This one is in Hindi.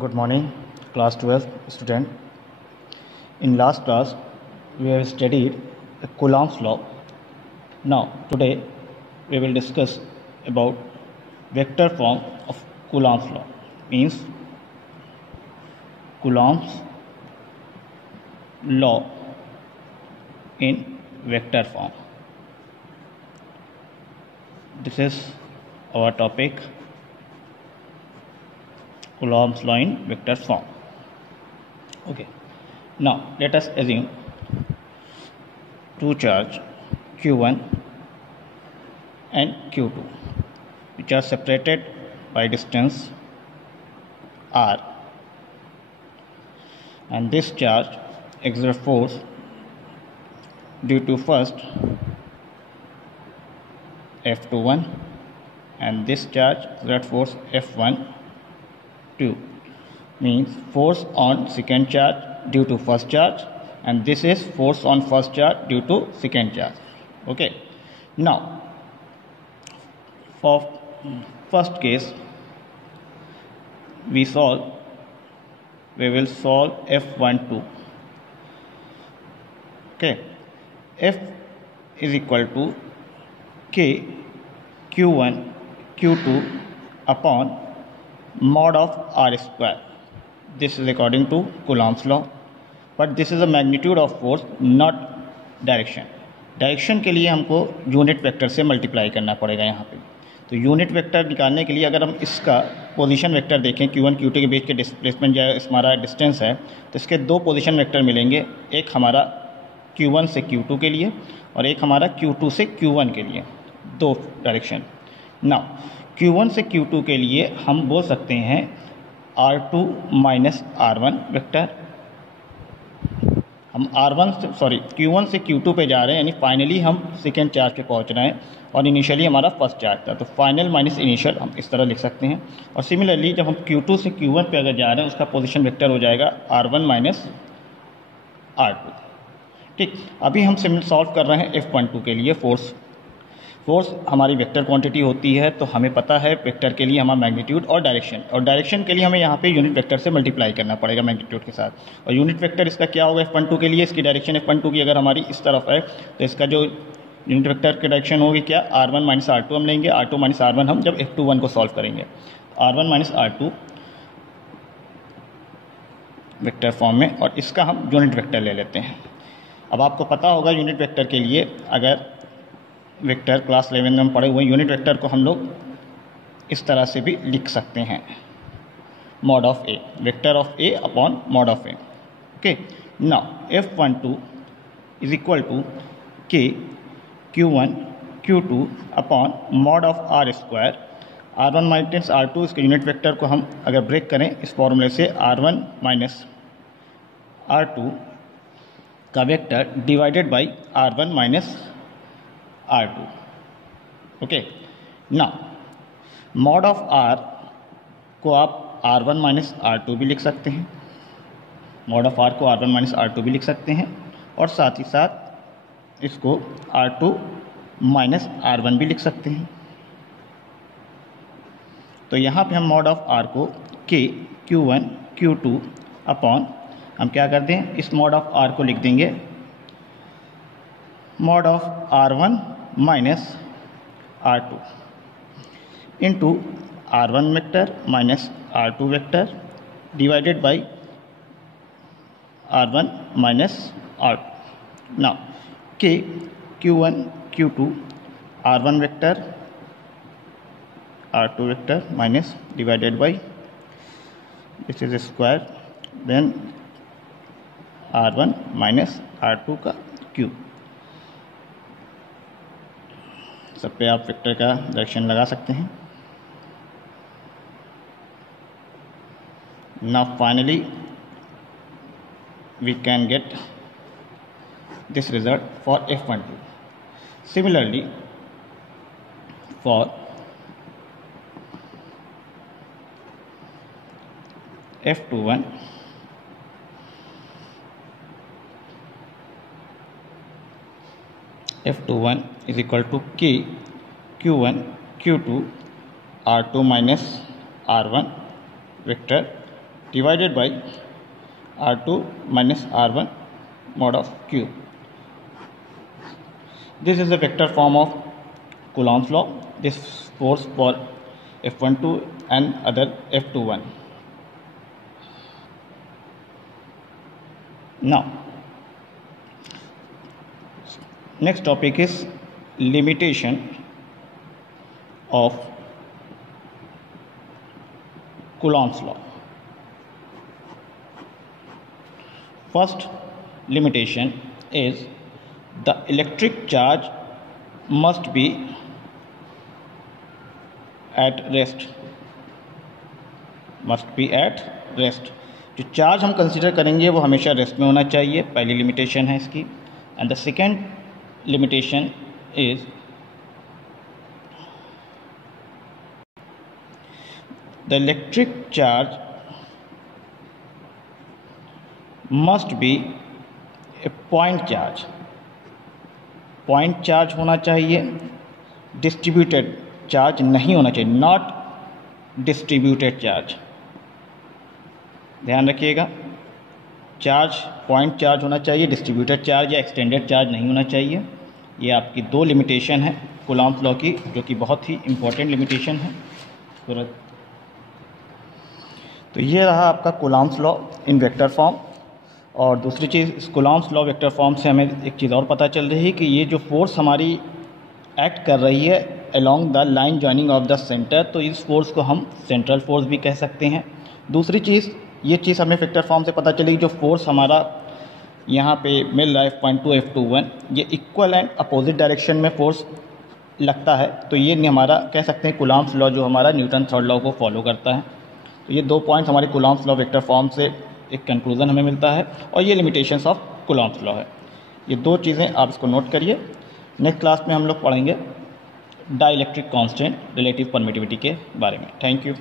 Good morning, class 12 student. In last class, we have studied Coulomb's law. Now, today we will discuss about vector form of Coulomb's law. Means Coulomb's law in vector form. This is our topic. Coulomb's law in vector form. Okay. Now let us assume two charge Q1 and Q2 which are separated by distance r, and this charge exert force due to first F21 and this charge exert force F12, means force on second charge due to first charge, and this is force on first charge due to second charge. Okay. Now for first case we will solve F12. Okay. F is equal to K Q1 Q2 upon mod of r square. This is according to Coulomb's law, but this is a magnitude of force, not direction. Direction के लिए हमको यूनिट वेक्टर से मल्टीप्लाई करना पड़ेगा यहाँ पे. तो यूनिट वेक्टर निकालने के लिए अगर हम इसका पोजीशन वेक्टर देखें Q1 Q2 के बीच के डिस्प्लेसमेंट जो हमारा डिस्टेंस है, तो इसके दो पोजीशन वेक्टर मिलेंगे. एक हमारा Q1 से Q2 के लिए और एक हमारा Q2 से Q1 के लिए, दो डायरेक्शन. नाउ Q1 से Q2 के लिए हम बोल सकते हैं R2 माइनस R1 वेक्टर. हम Q1 से Q2 पे जा रहे हैं, यानी फाइनली हम सेकेंड चार्ज पे पहुंच रहे हैं और इनिशियली हमारा फर्स्ट चार्ज था, तो फाइनल माइनस इनिशियल हम इस तरह लिख सकते हैं. और सिमिलरली जब हम Q2 से Q1 पे अगर जा रहे हैं, उसका पोजीशन वेक्टर हो जाएगा R1 माइनस R2. ठीक. अभी हम सॉल्व कर रहे हैं F12 के लिए. फोर्स हमारी वेक्टर क्वांटिटी होती है, तो हमें पता है वेक्टर के लिए हमारा मैग्नीट्यूड और डायरेक्शन के लिए हमें यहाँ पे यूनिट वेक्टर से मल्टीप्लाई करना पड़ेगा मैग्नीट्यूड के साथ. और यूनिट वेक्टर इसका क्या होगा F12 के लिए, इसकी डायरेक्शन F12 की अगर हमारी इस तरफ है तो इसका जो यूनिट वेक्टर की डायरेक्शन होगी क्या, R1 माइनस R2 हम लेंगे. R2 माइनस R1 हम जब F21 को सॉल्व करेंगे, R1 minus R2 vector form में, और इसका हम यूनिट वेक्टर ले लेते हैं. अब आपको पता होगा यूनिट वेक्टर के लिए, अगर वेक्टर क्लास 11 में हम पढ़े हुए यूनिट वेक्टर को हम लोग इस तरह से भी लिख सकते हैं, mod of a, vector of a upon mod of a. Okay. Now F12 is equal to K Q1 Q2 upon mod of R square. R1 minus R2, इसके यूनिट वेक्टर को हम अगर ब्रेक करें इस फॉर्मूले से, R1 माइनस R2 का vector divided by R1 minus R2. Okay. Now mod of R को आप R1 माइनस R2 भी लिख सकते हैं, मॉड ऑफ R को R1 माइनस R2 भी लिख सकते हैं, और साथ ही साथ इसको R2 माइनस R1 भी लिख सकते हैं. तो यहाँ पे हम मॉड ऑफ R को K Q1 Q2 अपॉन, हम क्या कर दें, इस मॉड ऑफ R को लिख देंगे mod of R1 minus R2 into R1 vector minus R2 vector divided by R1 minus R2. Now K Q1 Q2 R1 vector R2 vector minus divided by, this is square, then R1 minus R2 का क्यूब. सब पे आप वेक्टर का डायरेक्शन लगा सकते हैं. Now finally we can get this result for F12. Similarly for F21, F21 is equal to K Q1 Q2 R2 minus R1 vector divided by R2 minus R1 mod of Q. This is the vector form of Coulomb's law. This force for F12 and other F21. Now, next topic is limitation of Coulomb's law. First limitation is the electric charge must be at rest. Must be at rest. जो चार्ज हम कंसिडर करेंगे वो हमेशा रेस्ट में होना चाहिए, पहली लिमिटेशन है इसकी. And the second limitation is the electric charge must be A point charge. Point charge होना चाहिए, डिस्ट्रीब्यूटेड चार्ज नहीं होना चाहिए, नॉट डिस्ट्रीब्यूटेड चार्ज. ध्यान रखिएगा, चार्ज पॉइंट चार्ज होना चाहिए, डिस्ट्रीब्यूटेड चार्ज या एक्सटेंडेड चार्ज नहीं होना चाहिए. ये आपकी दो लिमिटेशन है कूलॉम्स लॉ की, जो कि बहुत ही इम्पोर्टेंट लिमिटेशन है. तो ये रहा आपका Coulomb's law in vector form. और दूसरी चीज़, इस कूलॉम्स लॉ वेक्टर फॉर्म से हमें एक चीज़ और पता चल रही है कि ये जो फोर्स हमारी एक्ट कर रही है along the line joining of the centre, तो इस फोर्स को हम सेंट्रल फोर्स भी कह सकते हैं. दूसरी चीज़, ये चीज़ हमें वेक्टर फॉर्म से पता चली, जो फोर्स हमारा यहाँ पे मिल रहा है F12 F21, ये इक्वल एंड अपोजिट डायरेक्शन में फोर्स लगता है. तो ये हमारा कह सकते हैं कूलॉम्स लॉ, जो हमारा न्यूटन थर्ड लॉ को फॉलो करता है. तो ये दो पॉइंट्स हमारे कूलॉम्स लॉ वेक्टर फॉर्म से एक कंक्लूजन हमें मिलता है, और ये लिमिटेशंस ऑफ कूलॉम्स लॉ है. ये दो चीज़ें आप इसको नोट करिए. नेक्स्ट क्लास में हम लोग पढ़ेंगे डाइलेक्ट्रिक कांस्टेंट रिलेटिव परमिटिविटी के बारे में. Thank you.